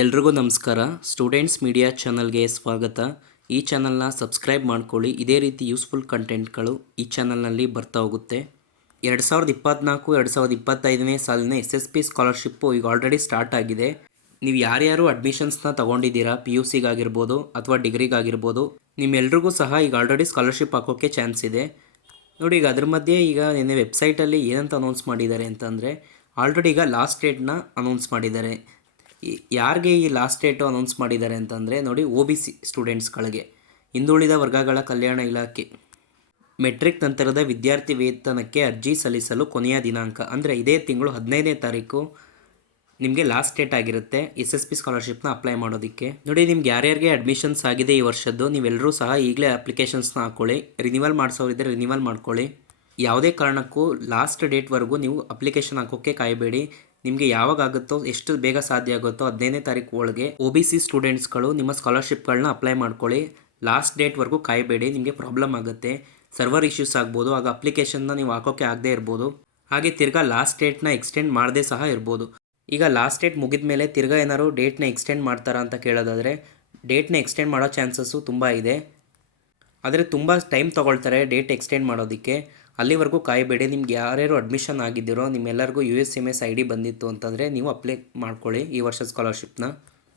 ಎಲ್ರಿಗೂ ನಮಸ್ಕಾರ. Students media ಚಾನಲ್ಗೆ ಸ್ವಾಗತ. ಈ ಚಾನಲ್ನ ಸಬ್ಸ್ಕ್ರೈಬ್ ಮಾಡ್ಕೊಳ್ಳಿ. ಇದೇ ರೀತಿ ಯೂಸ್ಫುಲ್ ಕಂಟೆಂಟ್ಗಳು ಈ ಚಾನಲ್ನಲ್ಲಿ ಬರ್ತಾ ಹೋಗುತ್ತೆ. 2024-2025ನೇ ಸಾಲಿನ SSP ಸ್ಕಾಲರ್ಶಿಪ್ಪು ಈಗ ಆಲ್ರೆಡಿ ಸ್ಟಾರ್ಟ್ ಆಗಿದೆ. ನೀವು ಯಾರ್ಯಾರು ಅಡ್ಮಿಷನ್ಸ್ನ ತೊಗೊಂಡಿದ್ದೀರಾ, PUCಗೆ ಆಗಿರ್ಬೋದು ಅಥವಾ ಡಿಗ್ರಿಗಾಗಿರ್ಬೋದು, ನಿಮ್ಮೆಲ್ರಿಗೂ ಸಹ ಈಗ ಆಲ್ರೆಡಿ ಸ್ಕಾಲರ್ಶಿಪ್ ಹಾಕೋಕ್ಕೆ ಚಾನ್ಸ್ ಇದೆ. ನೋಡಿ, ಈಗ ಅದ್ರ ಮಧ್ಯೆ ಈಗ ನಿನ್ನೆ ವೆಬ್ಸೈಟಲ್ಲಿ ಏನಂತ ಅನೌನ್ಸ್ ಮಾಡಿದ್ದಾರೆ ಅಂತಂದರೆ, ಆಲ್ರೆಡಿ ಈಗ ಲಾಸ್ಟ್ ಡೇಟ್ನ ಅನೌನ್ಸ್ ಮಾಡಿದ್ದಾರೆ. ಯಾರಿಗೆ ಈ ಲಾಸ್ಟ್ ಡೇಟು ಅನೌನ್ಸ್ ಮಾಡಿದ್ದಾರೆ ಅಂತಂದರೆ, ನೋಡಿ, OBC ಸ್ಟೂಡೆಂಟ್ಸ್ಗಳಿಗೆ, ಹಿಂದುಳಿದ ವರ್ಗಗಳ ಕಲ್ಯಾಣ ಇಲಾಖೆ ಮೆಟ್ರಿಕ್ ನಂತರದ ವಿದ್ಯಾರ್ಥಿ ವೇತನಕ್ಕೆ ಅರ್ಜಿ ಸಲ್ಲಿಸಲು ಕೊನೆಯ ದಿನಾಂಕ ಅಂದರೆ ಇದೇ ತಿಂಗಳು 15ನೇ ತಾರೀಕು ನಿಮಗೆ ಲಾಸ್ಟ್ ಡೇಟ್ ಆಗಿರುತ್ತೆ SSP ಸ್ಕಾಲರ್ಶಿಪ್ನ ಅಪ್ಲೈ ಮಾಡೋದಕ್ಕೆ. ನೋಡಿ, ನಿಮ್ಗೆ ಯಾರ್ಯಾರಿಗೆ ಅಡ್ಮಿಷನ್ಸ್ ಆಗಿದೆ ಈ ವರ್ಷದ್ದು, ನೀವೆಲ್ಲರೂ ಸಹ ಈಗಲೇ ಅಪ್ಲಿಕೇಶನ್ಸ್ನ ಹಾಕ್ಕೊಳ್ಳಿ. ರಿನಿವಲ್ ಮಾಡಿಸೋರಿದ್ದರೆ ರಿನಿವಲ್ ಮಾಡ್ಕೊಳ್ಳಿ. ಯಾವುದೇ ಕಾರಣಕ್ಕೂ ಲಾಸ್ಟ್ ಡೇಟ್ವರೆಗೂ ನೀವು ಅಪ್ಲಿಕೇಶನ್ ಹಾಕೋಕ್ಕೆ ಕಾಯಬೇಡಿ. ನಿಮಗೆ ಯಾವಾಗ ಆಗುತ್ತೋ, ಎಷ್ಟು ಬೇಗ ಸಾಧ್ಯ ಆಗುತ್ತೋ 15ನೇ ತಾರೀಕು ಒಳಗೆ OBC ಸ್ಟೂಡೆಂಟ್ಸ್ಗಳು ನಿಮ್ಮ ಸ್ಕಾಲರ್ಶಿಪ್ಗಳನ್ನ ಅಪ್ಲೈ ಮಾಡ್ಕೊಳ್ಳಿ. ಲಾಸ್ಟ್ ಡೇಟ್ವರೆಗೂ ಕಾಯಬೇಡಿ, ನಿಮಗೆ ಪ್ರಾಬ್ಲಮ್ ಆಗುತ್ತೆ. ಸರ್ವರ್ ಇಶ್ಯೂಸ್ ಆಗ್ಬೋದು, ಆಗ ಅಪ್ಲಿಕೇಶನ್ನ ನೀವು ಹಾಕೋಕ್ಕೆ ಆಗದೇ ಇರ್ಬೋದು. ಹಾಗೆ ತಿರ್ಗಾ ಲಾಸ್ಟ್ ಡೇಟ್ನ ಎಕ್ಸ್ಟೆಂಡ್ ಮಾಡದೇ ಸಹ ಇರ್ಬೋದು. ಈಗ ಲಾಸ್ಟ್ ಡೇಟ್ ಮುಗಿದ ಮೇಲೆ ತಿರ್ಗಾ ಏನಾದ್ರು ಡೇಟ್ನ ಎಕ್ಸ್ಟೆಂಡ್ ಮಾಡ್ತಾರಾ ಅಂತ ಕೇಳೋದಾದರೆ, ಡೇಟ್ನ ಎಕ್ಸ್ಟೆಂಡ್ ಮಾಡೋ ಚಾನ್ಸಸ್ಸು ತುಂಬ ಇದೆ. ಆದರೆ ತುಂಬ ಟೈಮ್ ತೊಗೊಳ್ತಾರೆ ಡೇಟ್ ಎಕ್ಸ್ಟೆಂಡ್ ಮಾಡೋದಕ್ಕೆ. ಅಲ್ಲಿವರೆಗೂ ಕಾಯಬೇಡಿ. ನಿಮ್ಗೆ ಯಾರ್ಯಾರು ಅಡ್ಮಿಷನ್ ಆಗಿದ್ದೀರೋ ನಿಮ್ಮೆಲ್ಲರಿಗೂ USMS ID ಬಂದಿತ್ತು ಅಂತಂದರೆ ನೀವು ಅಪ್ಲೈ ಮಾಡ್ಕೊಳ್ಳಿ ಈ ವರ್ಷದ ಸ್ಕಾಲರ್ಶಿಪ್ನ.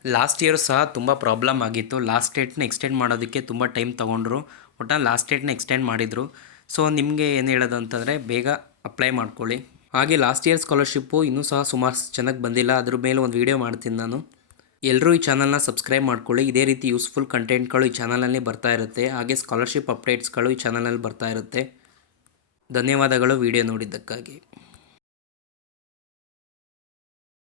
ಲಾಸ್ಟ್ ಇಯರ್ ಸಹ ತುಂಬ ಪ್ರಾಬ್ಲಮ್ ಆಗಿತ್ತು. ಲಾಸ್ಟ್ ಡೇಟ್ನ ಎಕ್ಸ್ಟೆಂಡ್ ಮಾಡೋದಕ್ಕೆ ತುಂಬ ಟೈಮ್ ತೊಗೊಂಡ್ರು. ಒಟ್ಟು ಲಾಸ್ಟ್ ಡೇಟ್ನ ಎಕ್ಸ್ಟೆಂಡ್ ಮಾಡಿದರು. ಸೊ ನಿಮಗೆ ಏನು ಹೇಳೋದು ಅಂತಂದರೆ, ಬೇಗ ಅಪ್ಲೈ ಮಾಡ್ಕೊಳ್ಳಿ. ಹಾಗೆ ಲಾಸ್ಟ್ ಇಯರ್ ಸ್ಕಾಲರ್ಶಿಪ್ಪು ಇನ್ನೂ ಸಹ ಸುಮಾರು ಚೆನ್ನಾಗಿ ಬಂದಿಲ್ಲ. ಅದ್ರ ಮೇಲೆ ಒಂದು ವೀಡಿಯೋ ಮಾಡ್ತೀನಿ ನಾನು. ಎಲ್ಲರೂ ಈ ಚಾನಲ್ನ ಸಬ್ಸ್ಕ್ರೈಬ್ ಮಾಡ್ಕೊಳ್ಳಿ. ಇದೇ ರೀತಿ ಯೂಸ್ಫುಲ್ ಕಂಟೆಂಟ್ಗಳು ಈ ಚಾನಲಲ್ಲಿ ಬರ್ತಾ ಇರುತ್ತೆ. ಹಾಗೆ ಸ್ಕಾಲರ್ಶಿಪ್ ಅಪ್ಡೇಟ್ಸ್ಗಳು ಈ ಚಾನಲಲ್ಲಿ ಬರ್ತಾ ಇರುತ್ತೆ. ಧನ್ಯವಾದಗಳು ವಿಡಿಯೋ ನೋಡಿದ್ದಕ್ಕಾಗಿ.